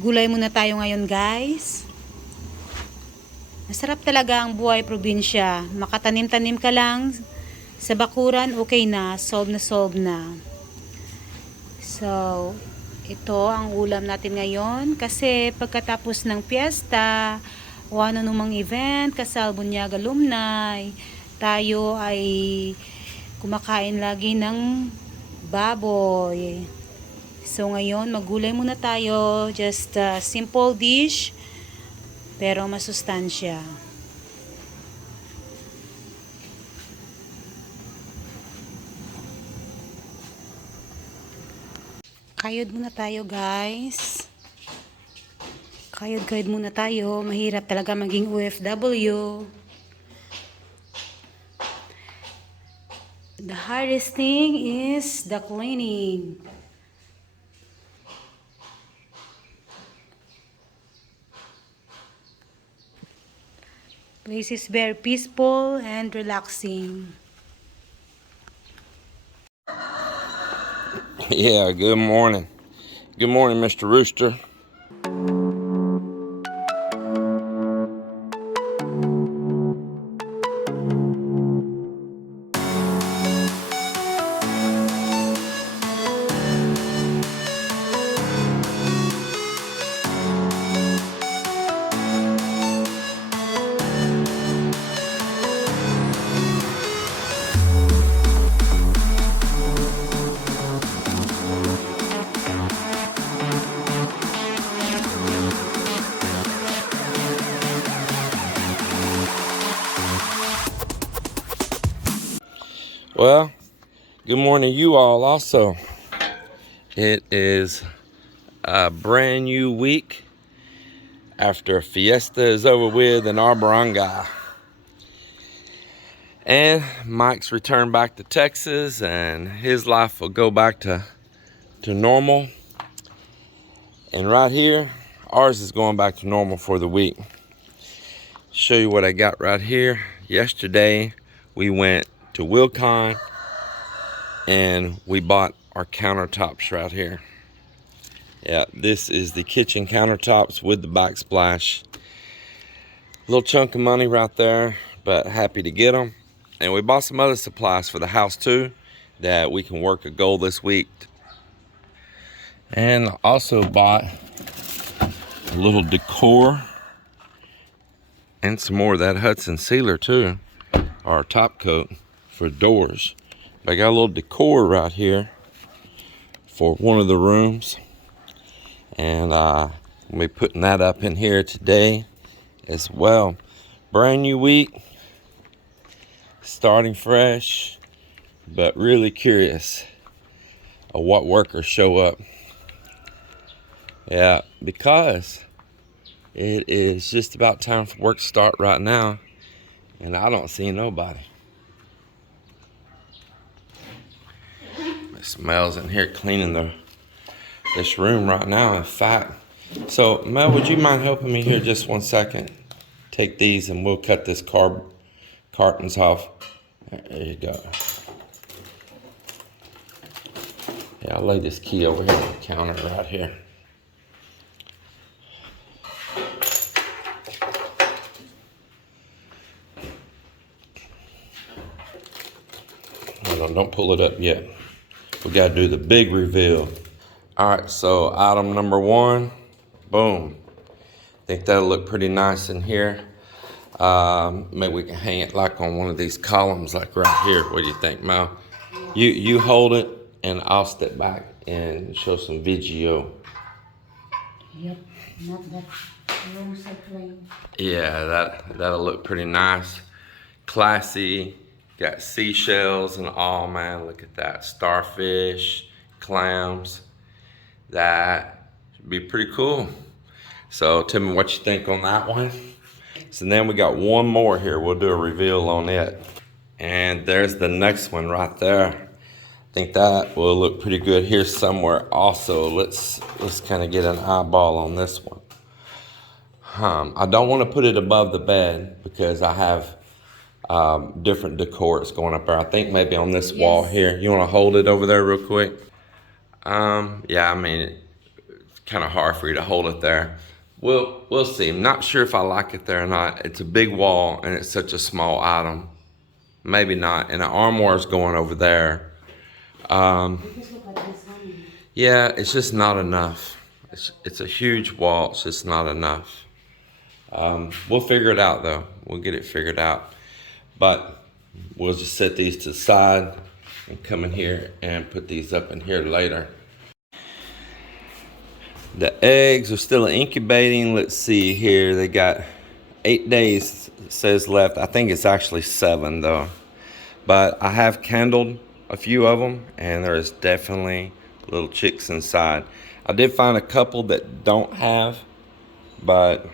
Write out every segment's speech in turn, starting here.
Gulay muna tayo ngayon, guys. Masarap talaga ang buhay probinsya. Makatanim-tanim ka lang sa bakuran, okay na. Solve na solve na. So, ito ang ulam natin ngayon. Kasi pagkatapos ng piyesta, o ano numang event, kasal, bunyag, alumni, tayo ay kumakain lagi ng baboy. So ngayon, maggulay muna tayo. Just a simple dish, pero masustansya. Kayod muna tayo, guys. Kayod muna tayo. Mahirap talaga maging OFW. The hardest thing is the cleaning. Place is very peaceful and relaxing. Yeah, good morning. Good morning, Mr. Rooster. Well, good morning you all also. It is a brand new week after Fiesta is over with in our barangay. And Mike's returned back to Texas and his life will go back to normal. And right here, ours is going back to normal for the week. Show you what I got right here. Yesterday, we went to Wilcon and we bought our countertops right here. Yeah, this is the kitchen countertops with the backsplash. Little chunk of money right there, but happy to get them. And we bought some other supplies for the house too that we can work a goal this week. And also bought a little decor and some more of that Hudson sealer too, our top coat for doors. I got a little decor right here for one of the rooms, and I'll be putting that up in here today as well. Brand new week, starting fresh, but really curious of what workers show up. Yeah, because it is just about time for work to start right now, and I don't see nobody. It smells in here cleaning this room right now, in fact. So Mel, would you mind helping me here just 1 second? Take these and we'll cut this cartons off. There you go. Yeah, I'll lay this key over here on the counter right here. Hold on, don't pull it up yet. We gotta do the big reveal. All right, so item number 1, boom. I think that'll look pretty nice in here. Maybe we can hang it like on one of these columns, like right here. What do you think, Mal? You hold it, and I'll step back and show some video. Yep, not that wrong side plane. Yeah, that'll look pretty nice, classy. Got seashells and all, man. Look at that, starfish, clams. That should be pretty cool. So tell me what you think on that one. So then we got one more here. We'll do a reveal on it. And there's the next one right there. I think that will look pretty good here somewhere also. Let's kind of get an eyeball on this one. I don't want to put it above the bed because I have different decor that's going up there. I think maybe on this wall here. You want to hold it over there real quick? Yeah, I mean, kind of hard for you to hold it there. We'll see. I'm not sure if I like it there or not. It's a big wall and it's such a small item. Maybe not. And the armoire is going over there. Yeah, it's just not enough. It's a huge wall. It's just not enough. We'll figure it out though. We'll get it figured out. But we'll just set these to the side and come in here and put these up in here later. The eggs are still incubating. Let's see here. They got 8 days, it says, left. I think it's actually 7 though. But I have candled a few of them and there's definitely little chicks inside. I did find a couple that don't have, but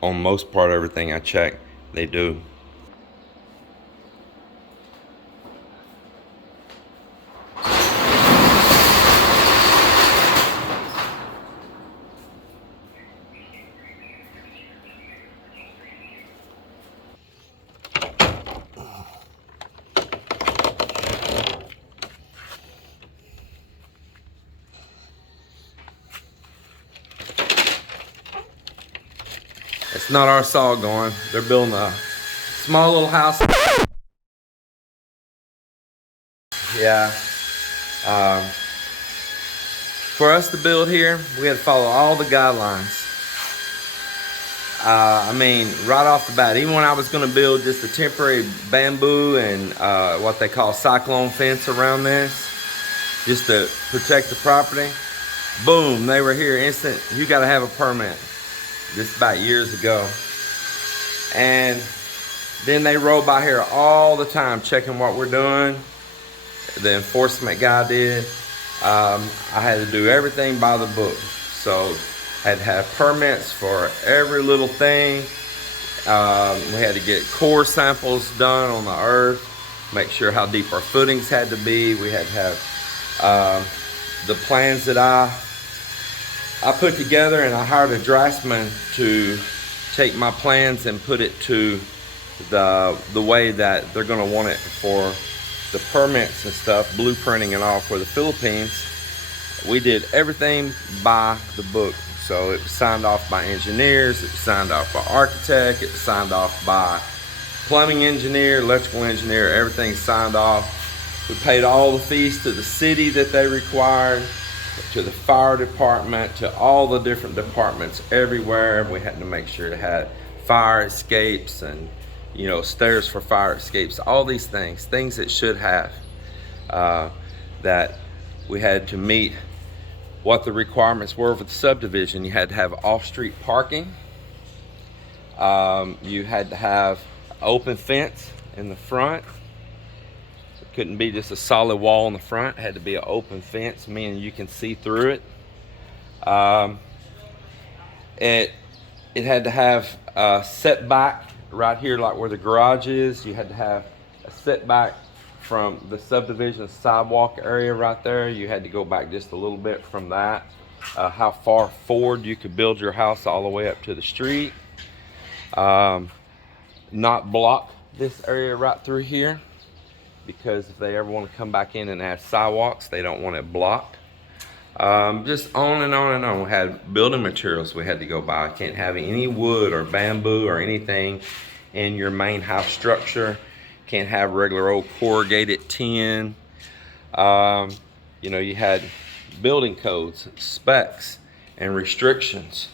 on most part, everything I check, they do. It's not our saw going. They're building a small little house. Yeah. For us to build here, we had to follow all the guidelines. I mean, right off the bat, even when I was going to build just a temporary bamboo and what they call cyclone fence around this, just to protect the property, boom, they were here instant. You got to have a permit. Just about years ago. And then they roll by here all the time checking what we're doing. The enforcement guy did. I had to do everything by the book. So I had to have permits for every little thing. We had to get core samples done on the earth, make sure how deep our footings had to be. We had to have the plans that I put together, and I hired a draftsman to take my plans and put it to the way that they're going to want it for the permits and stuff, blueprinting and all for the Philippines. We did everything by the book. So it was signed off by engineers, it was signed off by architect, it was signed off by plumbing engineer, electrical engineer, everything signed off. We paid all the fees to the city that they required, to the fire department, to all the different departments everywhere. We had to make sure it had fire escapes and, you know, stairs for fire escapes, all these things it should have, that we had to meet what the requirements were for the subdivision. You had to have off-street parking. You had to have open fence in the front. It couldn't be just a solid wall in the front. It had to be an open fence, meaning you can see through it. It had to have a setback right here, like where the garage is. You had to have a setback from the subdivision sidewalk area right there. You had to go back just a little bit from that. How far forward you could build your house all the way up to the street. Not block this area right through here, because if they ever want to come back in and add sidewalks, they don't want it blocked. Just on and on and on. We had building materials we had to go by. Can't have any wood or bamboo or anything in your main house structure. Can't have regular old corrugated tin. You know, you had building codes, specs, and restrictions.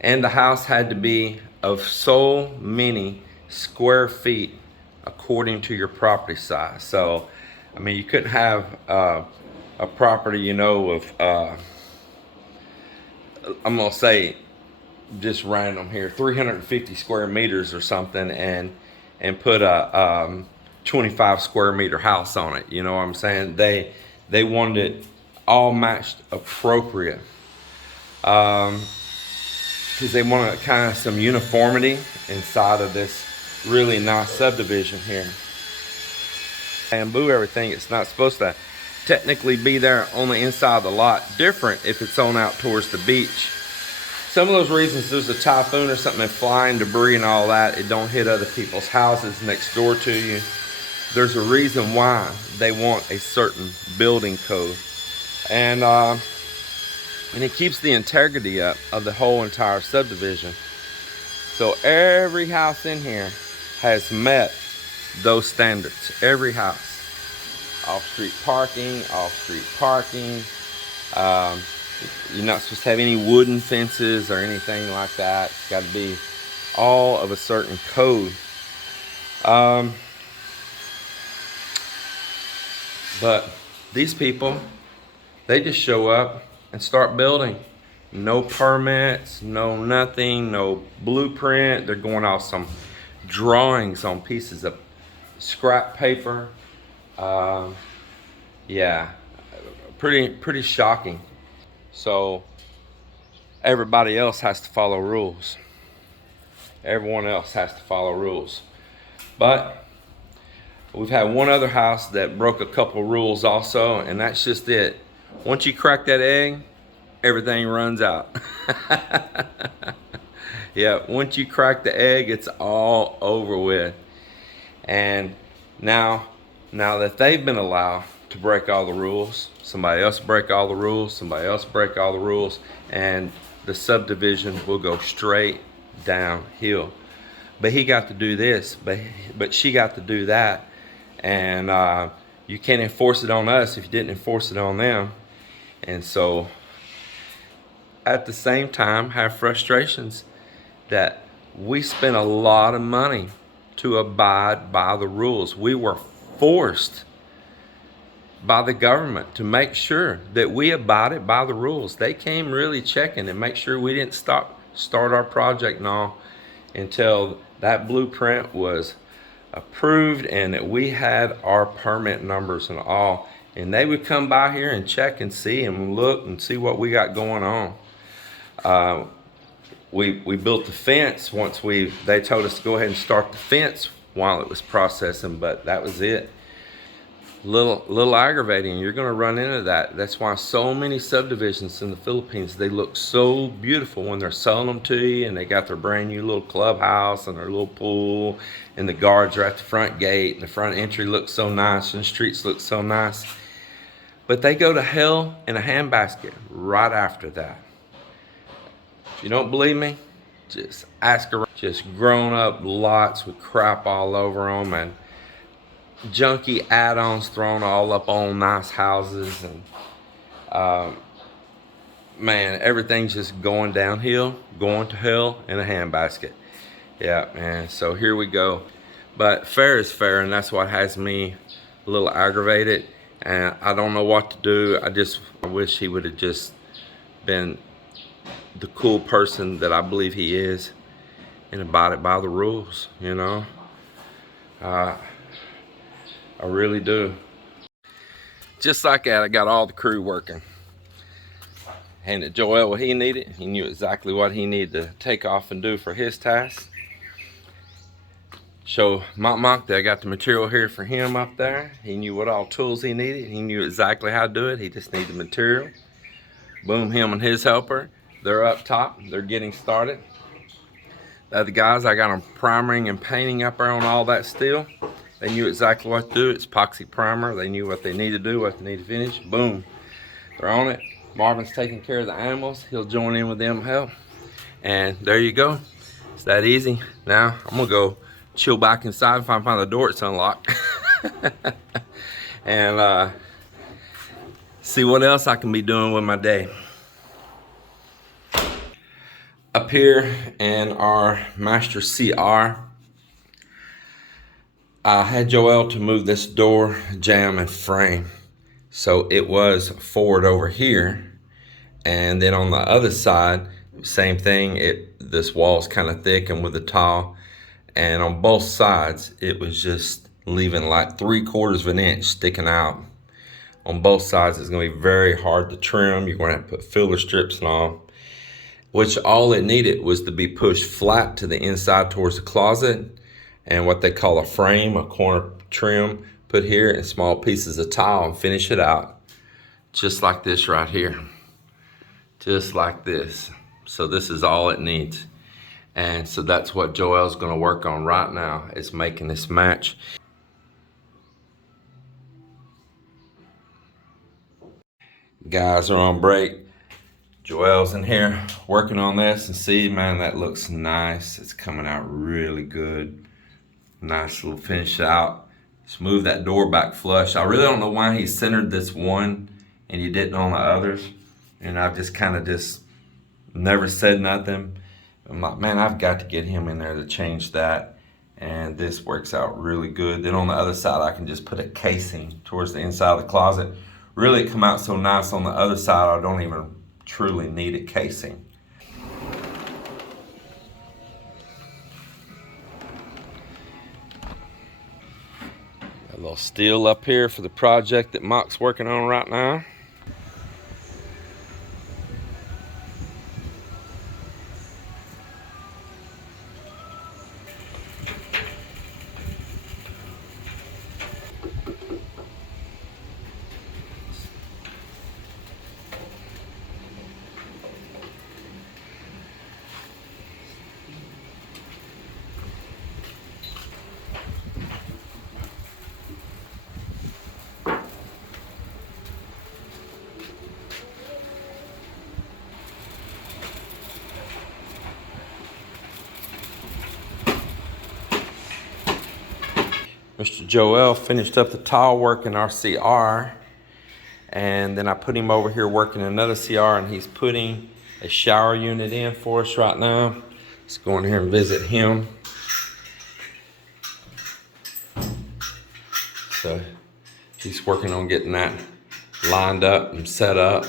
And the house had to be of so many square feet according to your property size. So, I mean, you couldn't have a property, you know, of, I'm gonna say, just random here, 350 square meters or something, and put a 25 square meter house on it. You know what I'm saying? They wanted it all matched appropriate, because they wanted kind of some uniformity inside of this really nice subdivision here. Bamboo, everything, it's not supposed to technically be there on the inside of the lot. Different if it's on out towards the beach. Some of those reasons, there's a typhoon or something and flying debris and all that, it don't hit other people's houses next door to you. There's a reason why they want a certain building code. And and it keeps the integrity up of the whole entire subdivision. So every house in here has met those standards. Every house. Off-street parking, off-street parking. You're not supposed to have any wooden fences or anything like that. It's got to be all of a certain code. But these people, they just show up and start building. No permits, no nothing, no blueprint. They're going off some drawings on pieces of scrap paper. Yeah, pretty shocking. So everybody else has to follow rules. Everyone else has to follow rules. But we've had one other house that broke a couple rules also, and that's just it. Once you crack that egg, everything runs out. Yeah, once you crack the egg, it's all over with. And now that they've been allowed to break all the rules, somebody else break all the rules, somebody else break all the rules, and the subdivision will go straight downhill. But he got to do this, but she got to do that, and you can't enforce it on us if you didn't enforce it on them. And so at the same time have frustrations that we spent a lot of money to abide by the rules. We were forced by the government to make sure that we abided by the rules. They came really checking and make sure we didn't start our project and all until that blueprint was approved and that we had our permit numbers and all. And they would come by here and check and see and look and see what we got going on. We built the fence once they told us to go ahead and start the fence while it was processing, but that was it. Little aggravating. You're going to run into that. That's why so many subdivisions in the Philippines, they look so beautiful when they're selling them to you, and they got their brand new little clubhouse and their little pool, and the guards are at the front gate, and the front entry looks so nice, and the streets look so nice. But they go to hell in a handbasket right after that. If you don't believe me, just ask around. Just grown up lots with crap all over them, and junky add-ons thrown all up on nice houses, and man, everything's just going downhill, going to hell in a handbasket. Yeah, man, so here we go. But fair is fair, and that's what has me a little aggravated, and I don't know what to do. I wish he would have just been the cool person that I believe he is and abided by the rules, you know. I really do. Just like that, I got all the crew working. Handed Joel what he needed. He knew exactly what he needed to take off and do for his task. Show Monk that I got the material here for him up there. He knew what all tools he needed. He knew exactly how to do it. He just needed the material. Boom, him and his helper. They're up top. They're getting started. The other guys, I got them priming and painting up there on all that steel. They knew exactly what to do. It's epoxy primer. They knew what they need to do, what they need to finish. Boom. They're on it. Marvin's taking care of the animals. He'll join in with them help. And there you go. It's that easy. Now, I'm going to go chill back inside and find the door that's unlocked. And see what else I can be doing with my day. Up here in our master CR, I had Joel to move this door, jamb, and frame. So it was forward over here. And then on the other side, same thing. This wall's kind of thick and with the tile. And on both sides, it was just leaving like 3/4 of an inch sticking out. On both sides, it's going to be very hard to trim. You're going to have to put filler strips and all. Which all it needed was to be pushed flat to the inside towards the closet. And what they call a frame, a corner trim, put here in small pieces of tile and finish it out. Just like this right here. Just like this. So this is all it needs. And so that's what Joel's gonna work on right now, is making this match. Guys are on break. Joelle's in here working on this, and see, man, that looks nice. It's coming out really good. Nice little finish out. Just move that door back flush. I really don't know why he centered this one and he didn't on the others. And I've just kind of just never said nothing. I'm like, man, I've got to get him in there to change that. And this works out really good. Then on the other side, I can just put a casing towards the inside of the closet. Really come out so nice on the other side, I don't even truly need a casing. A little steel up here for the project that Mock's working on right now. Mr. Joel finished up the tile work in our CR, and then I put him over here working another CR, and he's putting a shower unit in for us right now. Let's go in here and visit him. So he's working on getting that lined up and set up.